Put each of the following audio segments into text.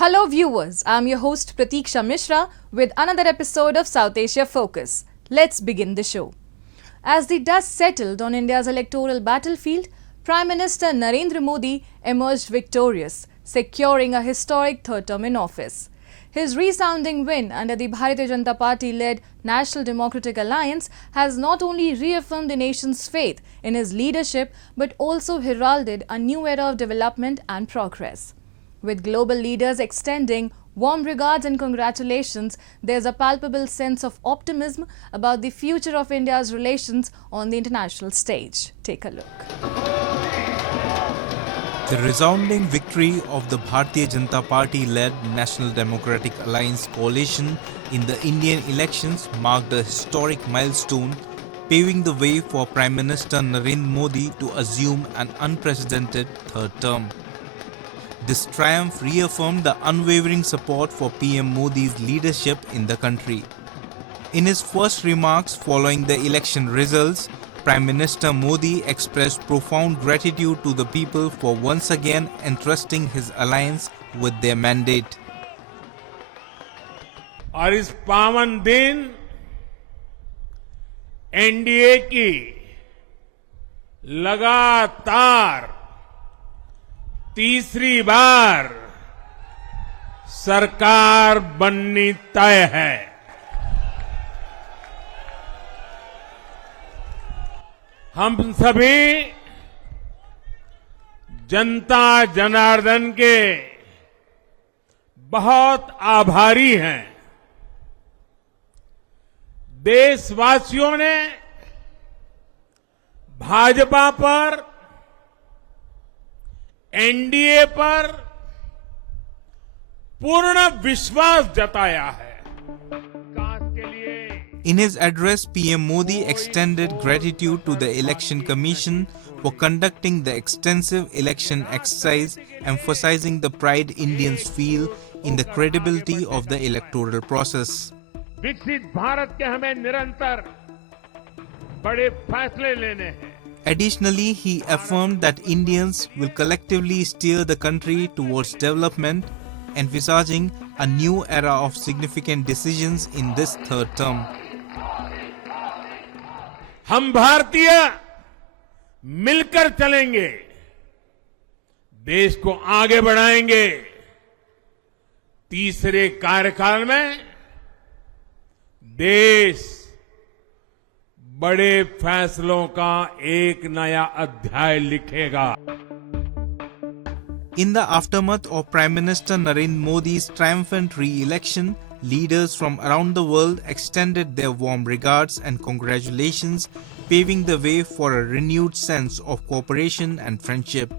Hello viewers, I'm your host Pratiksha Mishra with another episode of South Asia Focus. Let's begin the show. As the dust settled on India's electoral battlefield, Prime Minister Narendra Modi emerged victorious, securing a historic third term in office. His resounding win under the Bharatiya Janata Party-led National Democratic Alliance has not only reaffirmed the nation's faith in his leadership but also heralded a new era of development and progress. With global leaders extending warm regards and congratulations, there's a palpable sense of optimism about the future of India's relations on the international stage. Take a look. The resounding victory of the Bharatiya Janata Party-led National Democratic Alliance coalition in the Indian elections marked a historic milestone, paving the way for Prime Minister Narendra Modi to assume an unprecedented third term. This triumph reaffirmed the unwavering support for PM Modi's leadership in the country. In his first remarks following the election results, Prime Minister Modi expressed profound gratitude to the people for once again entrusting his alliance with their mandate. और इस पावन दिन NDA की लगातार तीसरी बार सरकार बननी तय है। हम सभी जनता जनार्दन के बहुत आभारी हैं। देशवासियों ने भाजपा पर, एनडीए पर पूर्ण विश्वास जताया है। In his address, PM Modi extended gratitude to the Election Commission for conducting the extensive election exercise, emphasizing the pride Indians feel in the credibility of the electoral process. विकसित भारत के हमें निरंतर बड़े फैसले लेने हैं। Additionally, he affirmed that Indians will collectively steer the country towards development, envisaging a new era of significant decisions in this third term. हम भारतीय मिलकर चलेंगे, देश को आगे बढ़ाएंगे। तीसरे कार्यकाल में देश बड़े फैसलों का एक नया अध्याय लिखेगा। In the aftermath of Prime Minister Narendra Modi's triumphant re-election, leaders from around the world extended their warm regards and congratulations, paving the way for a renewed sense of cooperation and friendship.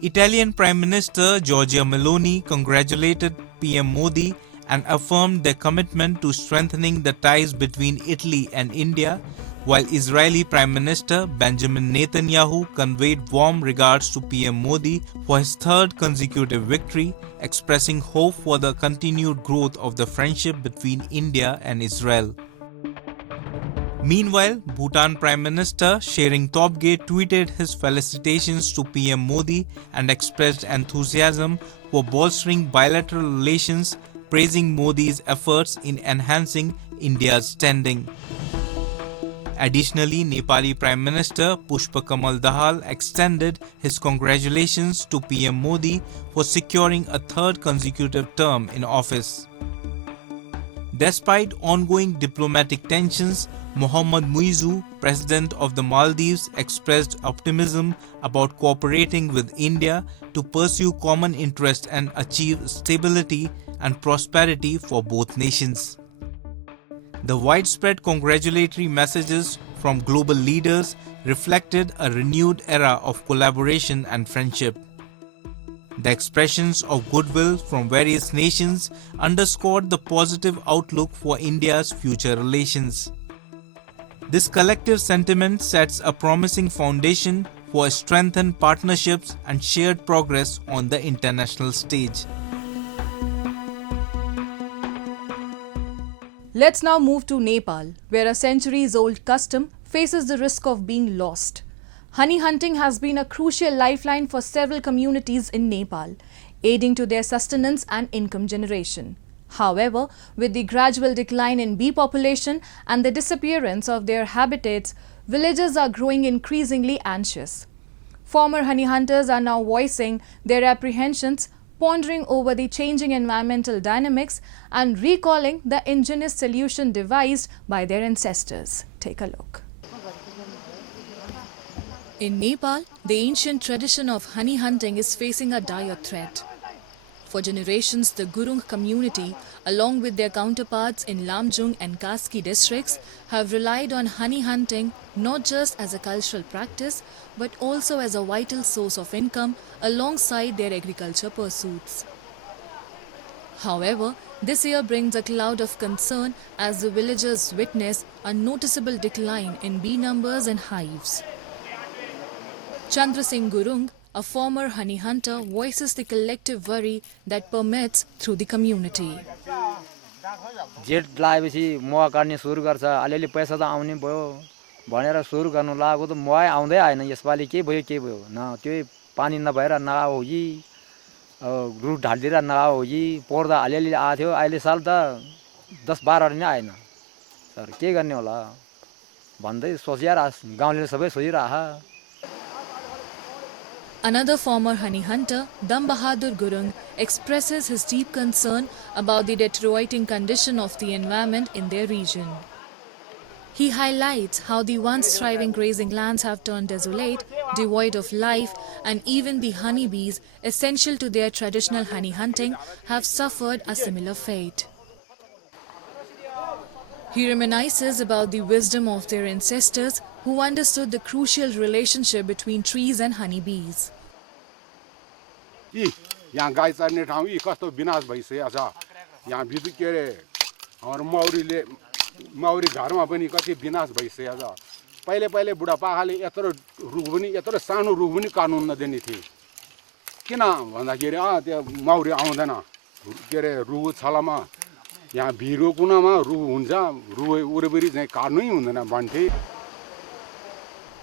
Italian Prime Minister Giorgia Meloni congratulated PM Modi and affirmed their commitment to strengthening the ties between Italy and India, while Israeli Prime Minister Benjamin Netanyahu conveyed warm regards to PM Modi for his third consecutive victory, expressing hope for the continued growth of the friendship between India and Israel. Meanwhile, Bhutan Prime Minister Tshering Tobgay tweeted his felicitations to PM Modi and expressed enthusiasm for bolstering bilateral relations, praising Modi's efforts in enhancing India's standing. Additionally, Nepali Prime Minister Pushpa Kamal Dahal extended his congratulations to PM Modi for securing a third consecutive term in office. Despite ongoing diplomatic tensions, Mohammad Muizzu, President of the Maldives, expressed optimism about cooperating with India to pursue common interests and achieve stability and prosperity for both nations. The widespread congratulatory messages from global leaders reflected a renewed era of collaboration and friendship. The expressions of goodwill from various nations underscored the positive outlook for India's future relations. This collective sentiment sets a promising foundation for strengthened partnerships and shared progress on the international stage. Let's now move to Nepal, where a centuries-old custom faces the risk of being lost. Honey hunting has been a crucial lifeline for several communities in Nepal. aiding to their sustenance and income generation. However, with the gradual decline in bee population and the disappearance of their habitats, villagers are growing increasingly anxious. Former honey hunters are now voicing their apprehensions, pondering over the changing environmental dynamics and recalling the ingenious solution devised by their ancestors. Take a look. In Nepal, the ancient tradition of honey hunting is facing a dire threat. For generations, the Gurung community, along with their counterparts in Lamjung and Kaski districts, have relied on honey hunting not just as a cultural practice, but also as a vital source of income alongside their agriculture pursuits. However, this year brings a cloud of concern as the villagers witness a noticeable decline in bee numbers and hives. Chandra Singh Gurung, a former honey hunter, voices the collective worry that permeates through the community. Jet लगाएपछि मह काट्ने सुरु गर्छ अलिअलि पैसा त आउने भयो भनेर सुरु गर्नु लागेको त मह आउँदै आएन यसपालि के भयो न त्यो पानी नभएर नआओ होई रुट ढाल्दिएर नआओ होई पर्दा अलिअलि आथ्यो अहिले साल त 10-12 नै आएन सर के गर्ने होला भन्दै सोचिरा गाउँले सबै सोचिराहा. Another former honey hunter, Dam Bahadur Gurung, expresses his deep concern about the deteriorating condition of the environment in their region. He highlights how the once thriving grazing lands have turned desolate, devoid of life, and even the honeybees, essential to their traditional honey hunting, have suffered a similar fate. He reminisces about the wisdom of their ancestors who understood the crucial relationship between trees and honeybees. यहाँ गाई चर्ने ठाउँ कस्तो विनाश भइसकेको छ यहाँ विद्युत के रे हाम्रो मौरी घरमा पनि कति विनाश भइसकेको छ पहिले बुढापाकाले यत्रो रुख पनि यत्रो सानो रुख पनि काट्नु नदिने थिए किन भन्दाखेरि त्यो मौरी आउँदैन के रे रुख छलमा यहाँ भिरको कुनामा रुख हुन्छ रुख वरिपरि चाहिँ काट्नै हुँदैन भन्थे.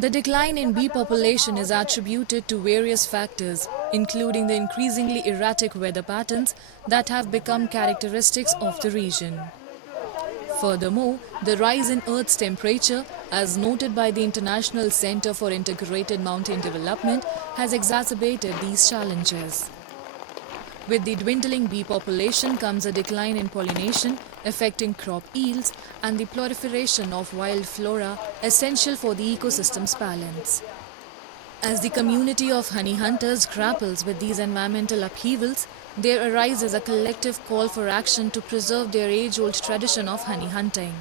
The decline in bee population is attributed to various factors, including the increasingly erratic weather patterns that have become characteristics of the region. Furthermore, the rise in Earth's temperature, as noted by the International Center for Integrated Mountain Development, has exacerbated these challenges. With the dwindling bee population comes a decline in pollination, affecting crop yields and the proliferation of wild flora essential for the ecosystem's balance. As the community of honey hunters grapples with these environmental upheavals, there arises a collective call for action to preserve their age-old tradition of honey hunting.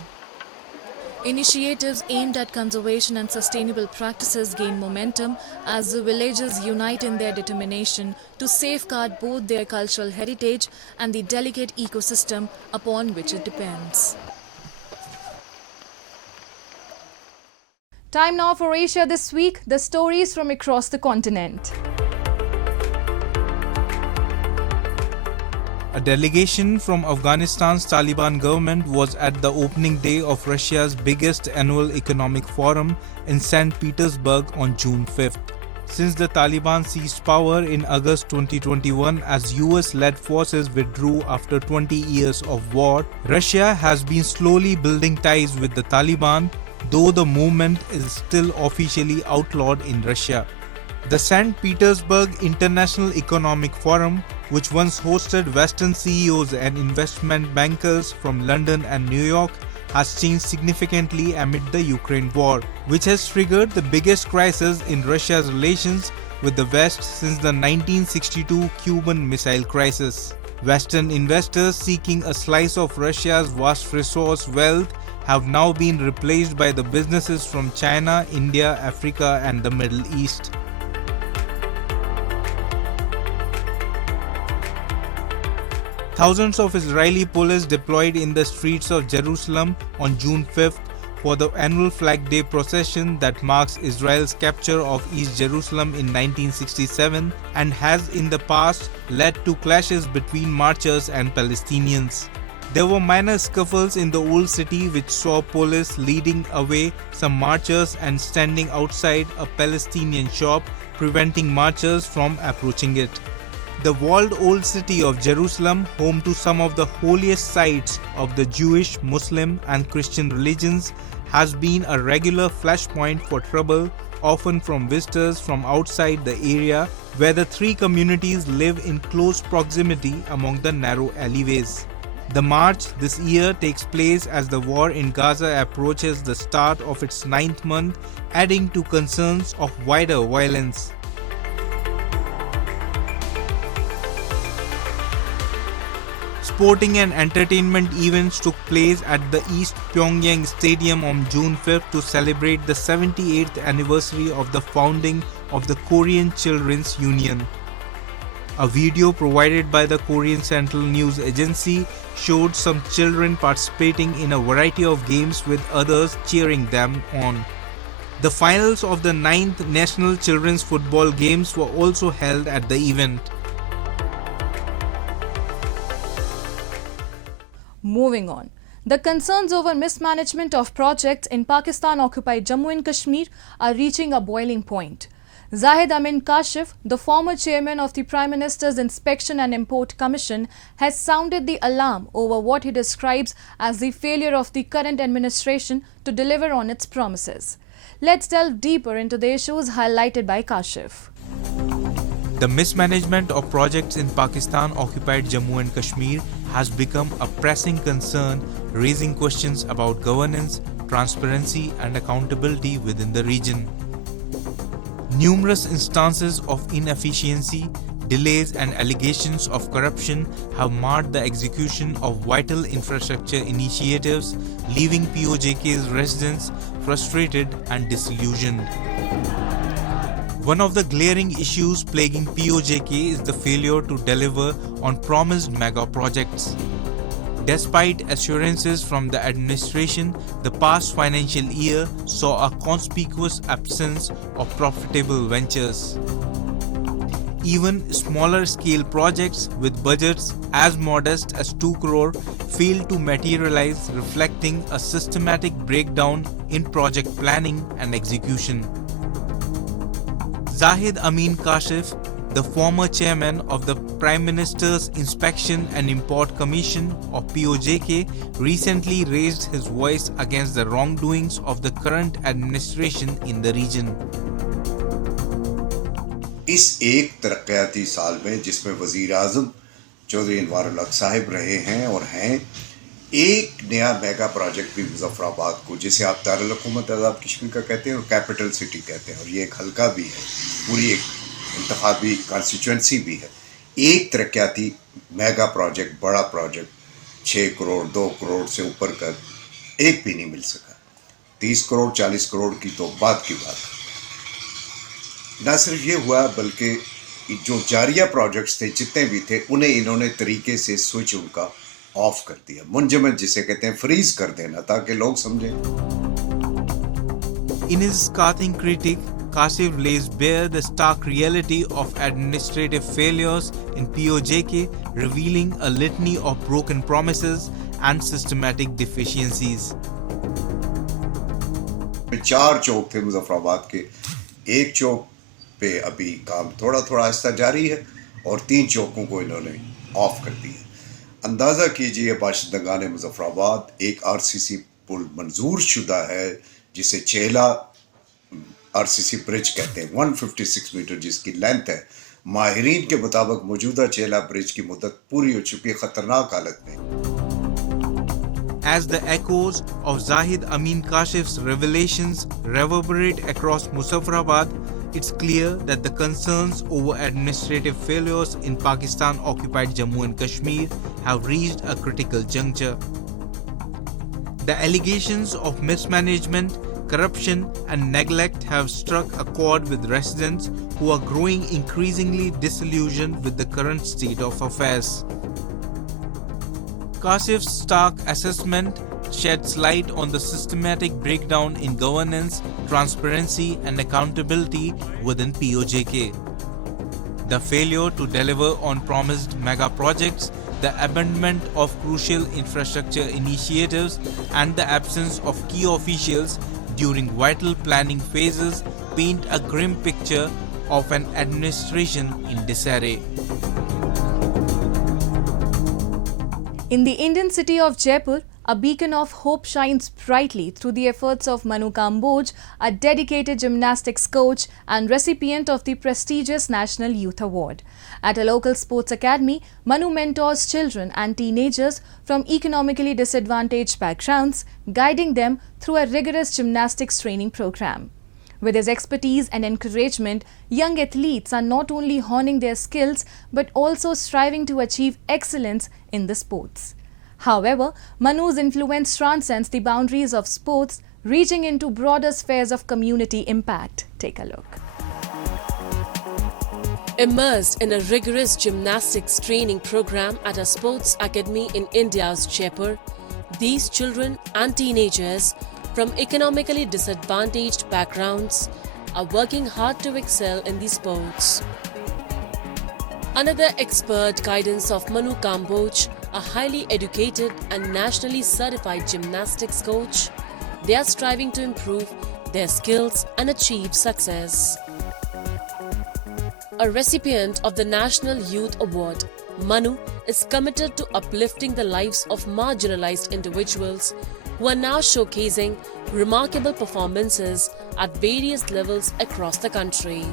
Initiatives aimed at conservation and sustainable practices gain momentum as the villagers unite in their determination to safeguard both their cultural heritage and the delicate ecosystem upon which it depends. Time now for Asia This Week, the stories from across the continent. A delegation from Afghanistan's Taliban government was at the opening day of Russia's biggest annual economic forum in St. Petersburg on June 5th. Since the Taliban seized power in August 2021 as US-led forces withdrew after 20 years of war, Russia has been slowly building ties with the Taliban, though the movement is still officially outlawed in Russia. The St. Petersburg International Economic Forum, which once hosted Western CEOs and investment bankers from London and New York, has changed significantly amid the Ukraine war, which has triggered the biggest crisis in Russia's relations with the West since the 1962 Cuban Missile Crisis. Western investors seeking a slice of Russia's vast resource wealth have now been replaced by the businesses from China, India, Africa, and the Middle East. Thousands of Israeli police deployed in the streets of Jerusalem on June 5th for the annual Flag Day procession that marks Israel's capture of East Jerusalem in 1967 and has in the past led to clashes between marchers and Palestinians. There were minor scuffles in the old city which saw police leading away some marchers and standing outside a Palestinian shop, preventing marchers from approaching it. The walled old city of Jerusalem, home to some of the holiest sites of the Jewish, Muslim and Christian religions, has been a regular flashpoint for trouble, often from visitors from outside the area, where the three communities live in close proximity among the narrow alleyways. The march this year takes place as the war in Gaza approaches the start of its 9th month, adding to concerns of wider violence. Sporting and entertainment events took place at the East Pyongyang Stadium on June 5th to celebrate the 78th anniversary of the founding of the Korean Children's Union. A video provided by the Korean Central News Agency showed some children participating in a variety of games with others cheering them on. The finals of the 9th National Children's Football Games were also held at the event. Moving on. The concerns over mismanagement of projects in Pakistan-occupied Jammu and Kashmir are reaching a boiling point. Zahid Amin Kashif, the former chairman of the Prime Minister's Inspection and Import Commission, has sounded the alarm over what he describes as the failure of the current administration to deliver on its promises. Let's delve deeper into the issues highlighted by Kashif. The mismanagement of projects in Pakistan-occupied Jammu and Kashmir has become a pressing concern, raising questions about governance, transparency and accountability within the region. Numerous instances of inefficiency, delays and allegations of corruption have marred the execution of vital infrastructure initiatives, leaving POJK's residents frustrated and disillusioned. One of the glaring issues plaguing POJK is the failure to deliver on promised mega projects. Despite assurances from the administration, the past financial year saw a conspicuous absence of profitable ventures. Even smaller scale projects with budgets as modest as 2 crore failed to materialize, reflecting a systematic breakdown in project planning and execution. Zahid Amin Kashif, the former chairman of the Prime Minister's Inspection and Import Commission or POJK, recently raised his voice against the wrongdoings of the current administration in the region. इस एक तरक्याती साल में जिसमें वज़ीर आज़म चौधरी अनवारुल हक साहिब रहे हैं और हैं, एक नया मेगा प्रोजेक्ट भी मुजफ्फराबाद को, जिसे आप दारुल हुकूमत आज़ाद कश्मीर का कहते हैं और कैपिटल सिटी कहते हैं, और ये एक हल्का भी है, पूरी एक इंतखाबी कॉन्स्टिट्यूंसी भी है, एक तरक्याती मेगा प्रोजेक्ट, बड़ा प्रोजेक्ट 6 करोड़ 2 करोड़ से ऊपर का एक भी नहीं मिल सका। 30 करोड़ 40 करोड़ की तो बात की बात है। न सिर्फ ये हुआ बल्कि जो जारिया प्रोजेक्ट्स थे जितने भी थे उन्हें इन्होंने तरीके से स्विच उनका ऑफ कर दिया, मुंजमद जिसे कहते हैं फ्रीज कर देना, ताकि लोग समझें। In his scathing critique, Kashif lays bare the stark reality of administrative failures in POJK, revealing a litany of broken promises and systematic deficiencies. 4 चौक थे मुजफ्फराबाद के, एक चौक पे अभी काम थोड़ा थोड़ा आहिस्ता जारी है और 3 चौकों को इन्होंने ऑफ कर दिया। अंदाज़ा कीजिए बाशिंदगान मुजफ्फराबाद, एक RCC पुल मंजूर शुदा है जिसे चेला RCC ब्रिज कहते हैं, 156 मीटर जिसकी लेंथ है। माहिरीन के मुताबिक मौजूदा चेला ब्रिज की मुद्दत पूरी हो चुकी है, खतरनाक हालत में। As the echoes of Zahid Amin Kashif's revelations reverberate across Muzaffarabad, it's clear that the concerns over administrative failures in Pakistan-occupied Jammu and Kashmir have reached a critical juncture. The allegations of mismanagement, corruption and neglect have struck a chord with residents who are growing increasingly disillusioned with the current state of affairs. Kashif's stark assessment sheds light on the systematic breakdown in governance, transparency and accountability within POJK. The failure to deliver on promised mega projects, the abandonment of crucial infrastructure initiatives and the absence of key officials during vital planning phases paint a grim picture of an administration in disarray. In the Indian city of Jaipur, a beacon of hope shines brightly through the efforts of Manu Kamboj, a dedicated gymnastics coach and recipient of the prestigious National Youth Award. At a local sports academy, Manu mentors children and teenagers from economically disadvantaged backgrounds, guiding them through a rigorous gymnastics training program. With his expertise and encouragement, young athletes are not only honing their skills but also striving to achieve excellence in the sports. However, Manu's influence transcends the boundaries of sports, reaching into broader spheres of community impact. Take a look. Immersed in a rigorous gymnastics training program at a sports academy in India's Jaipur, these children and teenagers from economically disadvantaged backgrounds are working hard to excel in these sports. Under the expert guidance of Manu Kamboj, a highly educated and nationally certified gymnastics coach, they are striving to improve their skills and achieve success. A recipient of the National Youth Award, Manu is committed to uplifting the lives of marginalized individuals who are now showcasing remarkable performances at various levels across the country.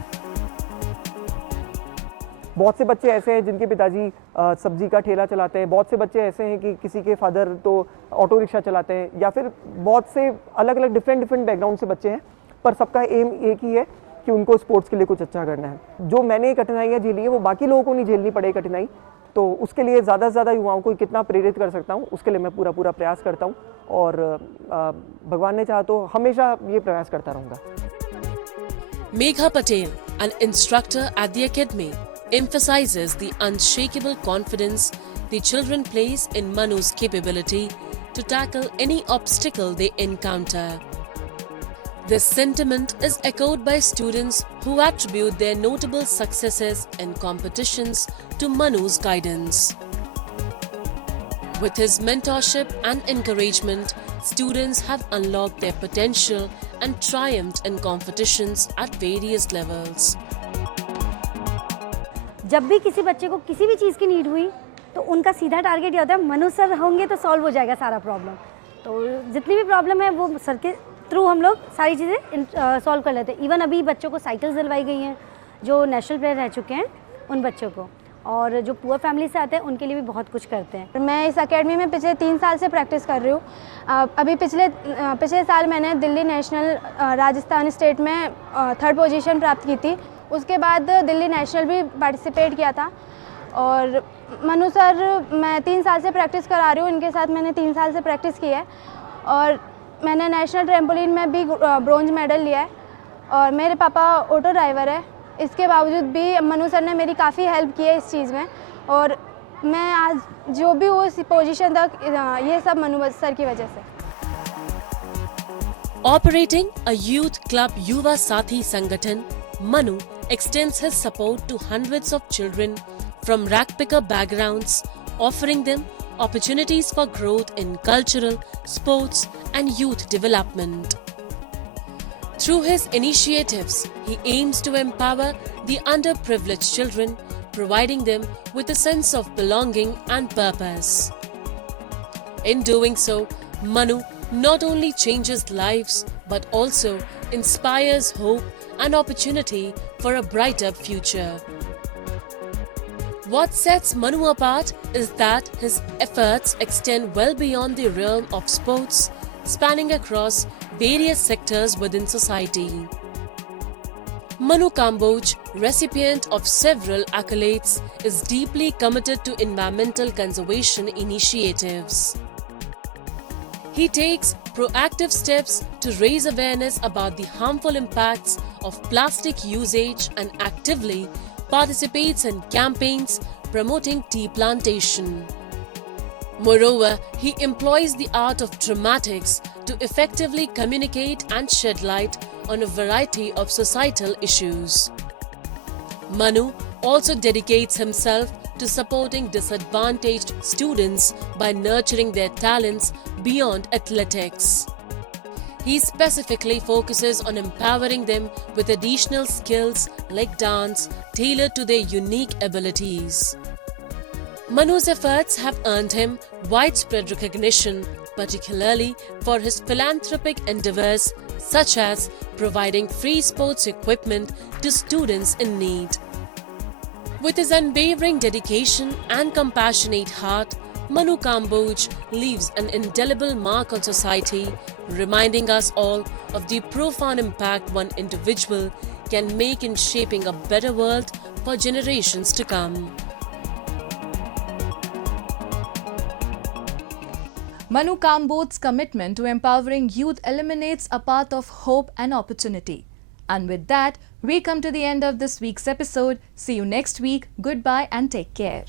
बहुत से बच्चे ऐसे हैं जिनके पिताजी सब्जी का ठेला चलाते हैं, बहुत से बच्चे ऐसे हैं कि किसी के फादर तो ऑटो रिक्शा चलाते हैं, या फिर बहुत से अलग अलग डिफरेंट बैकग्राउंड से बच्चे हैं, पर सबका एम एक ही है कि उनको स्पोर्ट्स के लिए कुछ अच्छा करना है। जो मैंने कठिनाइयाँ झेली है वो बाकी लोगों को नहीं झेलनी पड़े कठिनाई, तो उसके लिए ज़्यादा से ज़्यादा युवाओं को कितना प्रेरित कर सकता हूँ उसके लिए मैं पूरा प्रयास करता हूँ, और भगवान ने चाहा तो हमेशा ये प्रयास करता रहूँगा। Megha Patel, an instructor at the academy, emphasizes the unshakable confidence the children place in Manu's capability to tackle any obstacle they encounter. This sentiment is echoed by students who attribute their notable successes in competitions to Manu's guidance. With his mentorship and encouragement, students have unlocked their potential and triumphed in competitions at various levels. जब भी किसी बच्चे को किसी भी चीज़ की need हुई तो उनका सीधा टारगेट ये होता है मनु सर होंगे तो सॉल्व हो जाएगा सारा प्रॉब्लम। तो जितनी भी प्रॉब्लम है वो सर के थ्रू हम लोग सारी चीज़ें सॉल्व कर लेते हैं। इवन अभी बच्चों को साइकिल्स दिलवाई गई हैं जो नेशनल प्लेयर रह चुके हैं उन बच्चों को, और जो पुअर फैमिली से आते हैं उनके लिए भी बहुत कुछ करते हैं। मैं इस एकेडमी में पिछले 3 साल से प्रैक्टिस कर रही हूँ। अभी पिछले साल मैंने दिल्ली नेशनल राजस्थान स्टेट में 3rd पोजीशन प्राप्त की थी। उसके बाद दिल्ली नेशनल भी पार्टिसिपेट किया था। और मनु सर मैं 3 साल से प्रैक्टिस करा रही हूँ, इनके साथ मैंने 3 साल से प्रैक्टिस की है और मैंने नेशनल ट्रैम्पोलिन में भी ब्रॉन्ज मेडल लिया है। और मेरे पापा ऑटो ड्राइवर है, इसके बावजूद भी मनु सर ने मेरी काफ़ी हेल्प की है इस चीज़ में, और मैं आज जो भी हूँ इस पोजीशन तक ये सब मनु सर की वजह से। Operating a youth club Yuva Sathi Sangathan, Manu extends his support to hundreds of children from ragpicker backgrounds, offering them opportunities for growth in cultural, sports and youth development. Through his initiatives, he aims to empower the underprivileged children, providing them with a sense of belonging and purpose. In doing so, Manu not only changes lives but also inspires hope and opportunity for a brighter future. What sets Manu apart is that his efforts extend well beyond the realm of sports, spanning across various sectors within society. Manu Kamboj, recipient of several accolades, is deeply committed to environmental conservation initiatives. He takes proactive steps to raise awareness about the harmful impacts of plastic usage and actively participates in campaigns promoting tea plantation. Moreover, he employs the art of dramatics to effectively communicate and shed light on a variety of societal issues. Manu also dedicates himself to supporting disadvantaged students by nurturing their talents beyond athletics. He specifically focuses on empowering them with additional skills like dance tailored to their unique abilities. Manu's efforts have earned him widespread recognition, particularly for his philanthropic endeavors such as providing free sports equipment to students in need. With his unwavering dedication and compassionate heart, Manu Kamboj leaves an indelible mark on society, reminding us all of the profound impact one individual can make in shaping a better world for generations to come. Manu Kamboj's commitment to empowering youth eliminates a path of hope and opportunity. And with that, we come to the end of this week's episode. See you next week. Goodbye and take care.